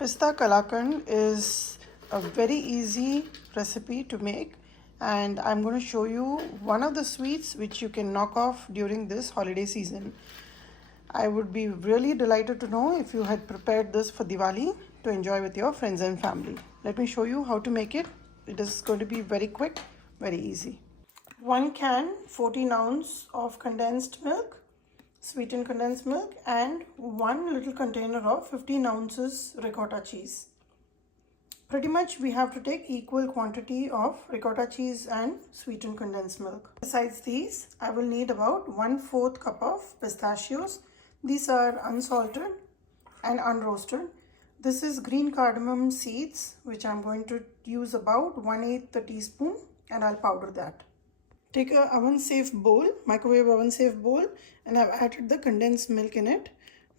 Pista Kalakand is a very easy recipe to make, and I'm going to show you one of the sweets which you can knock off during this holiday season. I would be really delighted to know if you had prepared this for Diwali to enjoy with your friends and family. Let me show you how to make it. It is going to be very quick, very easy. 1 can 14 ounce of condensed milk, sweetened condensed milk, and 1 little container of 15 ounces ricotta cheese. Pretty much we have to take equal quantity of ricotta cheese and sweetened condensed milk. Besides these, I will need about 1/4 cup of pistachios. These are unsalted and unroasted. This is green cardamom seeds, which I'm going to use about 1/8 teaspoon, and I'll powder that. Take a oven-safe bowl, microwave oven-safe bowl, and I've added the condensed milk in it.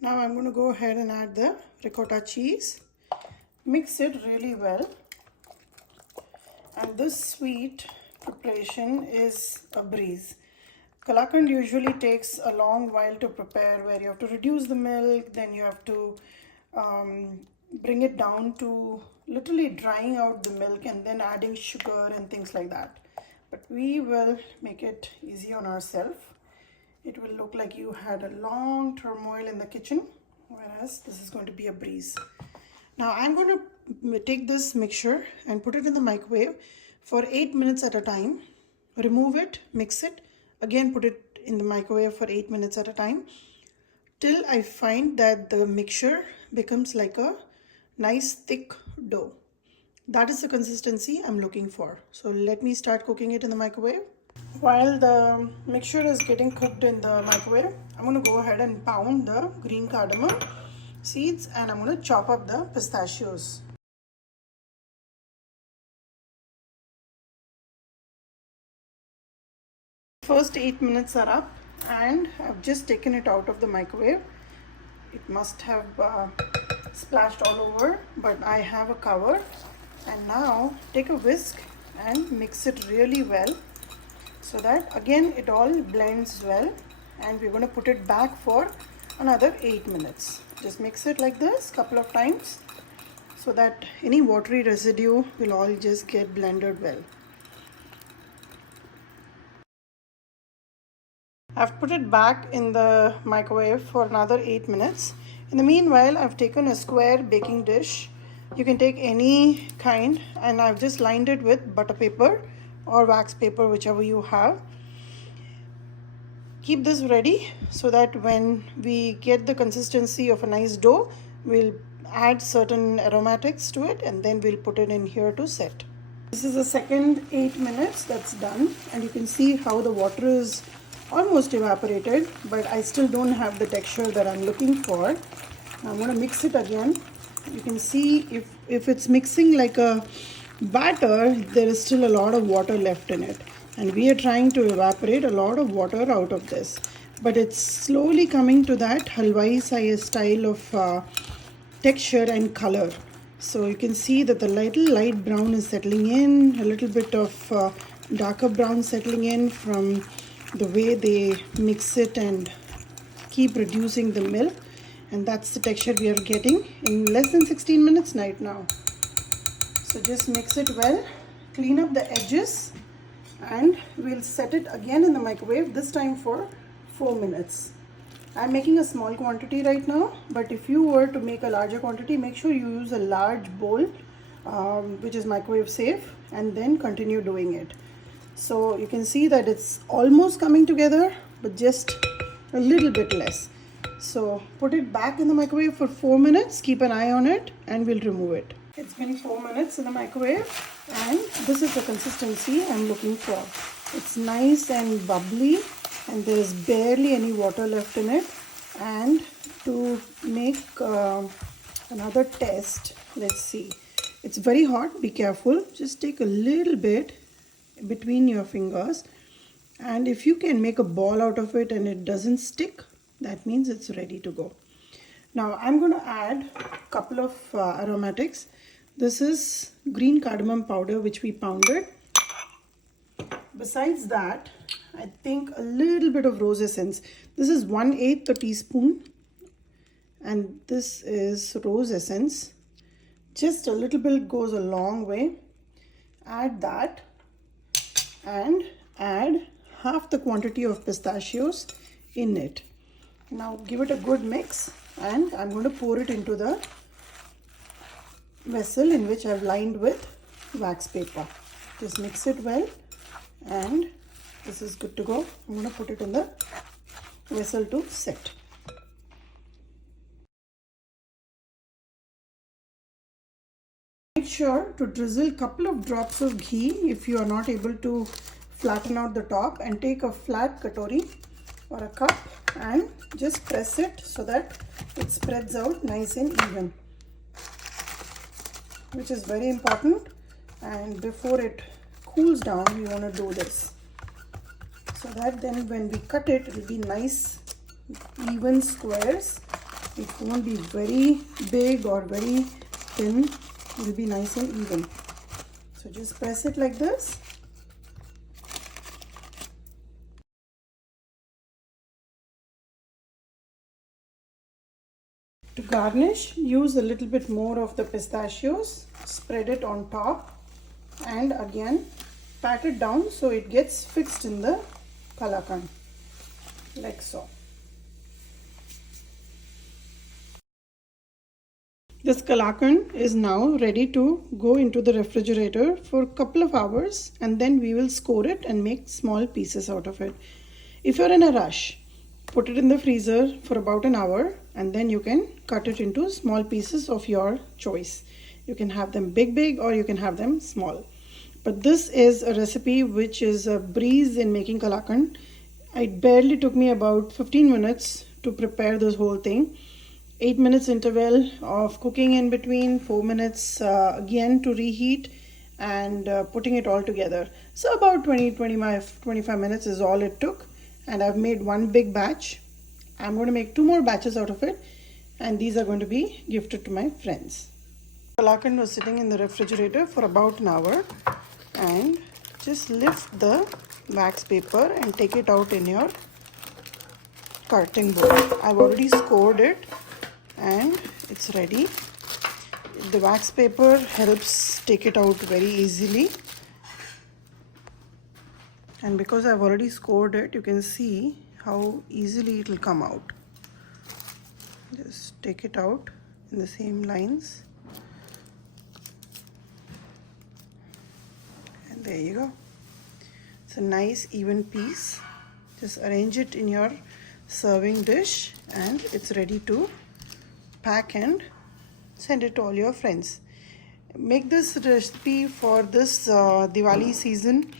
Now I'm going to go ahead and add the ricotta cheese. Mix it really well. And this sweet preparation is a breeze. Kalakand usually takes a long while to prepare, where you have to reduce the milk, then you have to bring it down to literally drying out the milk and then adding sugar and things like that. But we will make it easy on ourselves. It will look like you had a long turmoil in the kitchen, whereas this is going to be a breeze. Now I'm going to take this mixture and put it in the microwave for 8 minutes at a time. Remove it, mix it, again put it in the microwave for 8 minutes at a time till I find that the mixture becomes like a nice thick dough. That is the consistency I'm looking for. So let me start cooking it in the microwave. While the mixture is getting cooked in the microwave, I'm going to go ahead and pound the green cardamom seeds, and I'm going to chop up the pistachios. First 8 minutes are up, and I've just taken it out of the microwave. It must have splashed all over, but I have a cover. And now take a whisk and mix it really well, so that again it all blends well, and we're going to put it back for another 8 minutes. Just mix it like this couple of times so that any watery residue will all just get blended well. I've put it back in the microwave for another 8 minutes. In the meanwhile, I've taken a square baking dish. You can take any kind, and I've just lined it with butter paper or wax paper, whichever you have. Keep this ready so that when we get the consistency of a nice dough, we'll add certain aromatics to it, and then we'll put it in here to set. This is the second 8 minutes that's done, and you can see how the water is almost evaporated, but I still don't have the texture that I'm looking for. I'm going to mix it again. You can see if it's mixing like a batter, there is still a lot of water left in it, and we are trying to evaporate a lot of water out of this, but it's slowly coming to that halwai style of texture and color. So you can see that the little light brown is settling in, a little bit of darker brown settling in from the way they mix it and keep reducing the milk. And that's the texture we are getting in less than 16 minutes right now. So just mix it well, clean up the edges, and we'll set it again in the microwave, this time for 4 minutes. I'm making a small quantity right now, but if you were to make a larger quantity, make sure you use a large bowl, which is microwave safe, and then continue doing it. So you can see that it's almost coming together, but just a little bit less. So put it back in the microwave for 4 minutes, keep an eye on it, and we'll remove it. It's been 4 minutes in the microwave, and this is the consistency I'm looking for. It's nice and bubbly, and there's barely any water left in it. And to make another test, let's see. It's very hot, be careful. Just take a little bit between your fingers, and if you can make a ball out of it and it doesn't stick, that means it's ready to go. Now I'm going to add a couple of aromatics. This is green cardamom powder, which we pounded. Besides that, I think a little bit of rose essence. This is 1/8 teaspoon, and this is rose essence. Just a little bit goes a long way. Add that and add half the quantity of pistachios in it. Now give it a good mix, and I'm going to pour it into the vessel in which I've lined with wax paper. Just mix it well, and this is good to go. I'm going to put it in the vessel to set. Make sure to drizzle a couple of drops of ghee if you are not able to flatten out the top, and take a flat katori or a cup and just press it so that it spreads out nice and even, which is very important. And before it cools down, we want to do this so that then when we cut it, it will be nice even squares. It won't be very big or very thin. It will be nice and even. So just press it like this. To garnish, use a little bit more of the pistachios, spread it on top, and again pat it down so it gets fixed in the kalakand, like so. This kalakand is now ready to go into the refrigerator for a couple of hours, and then we will score it and make small pieces out of it. If you're in a rush, put it in the freezer for about an hour, and then you can cut it into small pieces of your choice. You can have them big or you can have them small. But this is a recipe which is a breeze in making kalakand. It barely took me about 15 minutes to prepare this whole thing. 8 minutes interval of cooking in between, 4 minutes again to reheat, and putting it all together. So about 25 minutes is all it took, and I've made one big batch. I'm going to make 2 more batches out of it, and these are going to be gifted to my friends. Kalakand was sitting in the refrigerator for about an hour, and just lift the wax paper and take it out in your cutting board. I've already scored it and it's ready. The wax paper helps take it out very easily, and because I've already scored it, you can see how easily it will come out. Just take it out in the same lines, and there you go. It's a nice even piece. Just arrange it in your serving dish, and it's ready to pack and send it to all your friends. Make this recipe for this Diwali season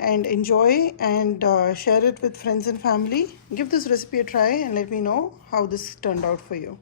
and enjoy, and share it with friends and family. Give this recipe a try and let me know how this turned out for you.